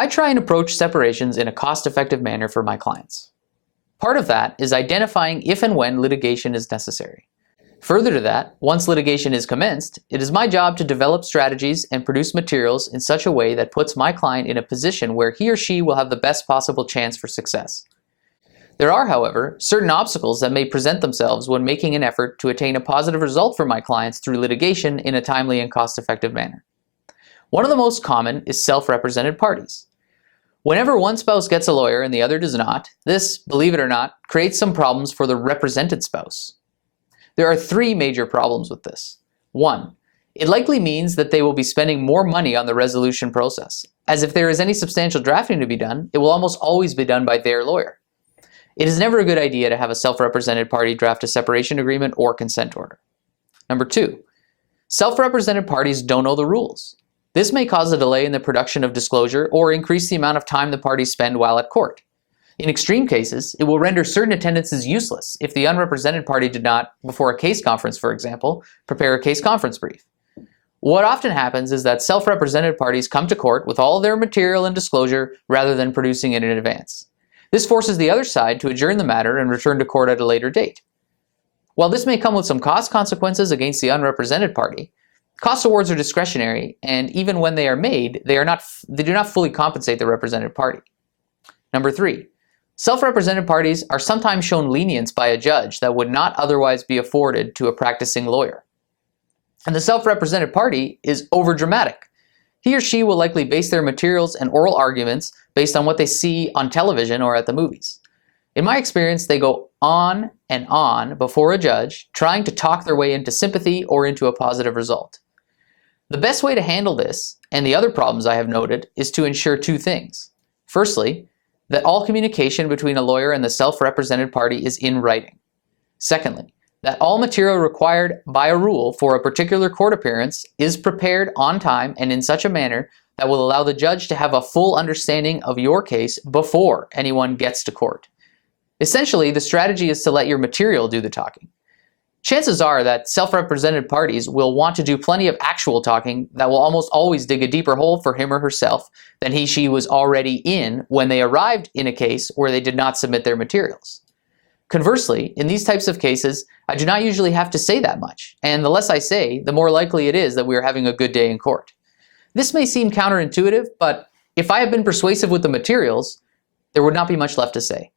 I try and approach separations in a cost-effective manner for my clients. Part of that is identifying if and when litigation is necessary. Further to that, once litigation is commenced, it is my job to develop strategies and produce materials in such a way that puts my client in a position where he or she will have the best possible chance for success. There are, however, certain obstacles that may present themselves when making an effort to attain a positive result for my clients through litigation in a timely and cost-effective manner. One of the most common is self-represented parties. Whenever one spouse gets a lawyer and the other does not, this, believe it or not, creates some problems for the represented spouse. There are three major problems with this. One, it likely means that they will be spending more money on the resolution process, as if there is any substantial drafting to be done, it will almost always be done by their lawyer. It is never a good idea to have a self-represented party draft a separation agreement or consent order. Number two, self-represented parties don't know the rules. This may cause a delay in the production of disclosure or increase the amount of time the parties spend while at court. In extreme cases, it will render certain attendances useless if the unrepresented party did not, before a case conference for example, prepare a case conference brief. What often happens is that self-represented parties come to court with all their material and disclosure rather than producing it in advance. This forces the other side to adjourn the matter and return to court at a later date. While this may come with some cost consequences against the unrepresented party, cost awards are discretionary, and even when they are made, they do not fully compensate the represented party. Number three, self-represented parties are sometimes shown lenience by a judge that would not otherwise be afforded to a practicing lawyer. And the self-represented party is overdramatic. He or she will likely base their materials and oral arguments based on what they see on television or at the movies. In my experience, they go on and on before a judge, trying to talk their way into sympathy or into a positive result. The best way to handle this, and the other problems I have noted, is to ensure two things. Firstly, that all communication between a lawyer and the self-represented party is in writing. Secondly, that all material required by a rule for a particular court appearance is prepared on time and in such a manner that will allow the judge to have a full understanding of your case before anyone gets to court. Essentially, the strategy is to let your material do the talking. Chances are that self-represented parties will want to do plenty of actual talking that will almost always dig a deeper hole for him or herself than she was already in when they arrived in a case where they did not submit their materials. Conversely, in these types of cases, I do not usually have to say that much, and the less I say, the more likely it is that we are having a good day in court. This may seem counterintuitive, but if I have been persuasive with the materials, there would not be much left to say.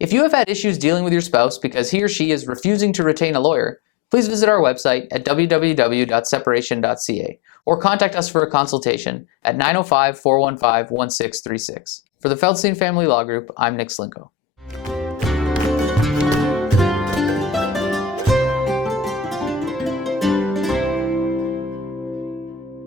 If you have had issues dealing with your spouse because he or she is refusing to retain a lawyer, please visit our website at www.separation.ca or contact us for a consultation at 905-415-1636. For the Feldstein Family Law Group, I'm Nick Slinko.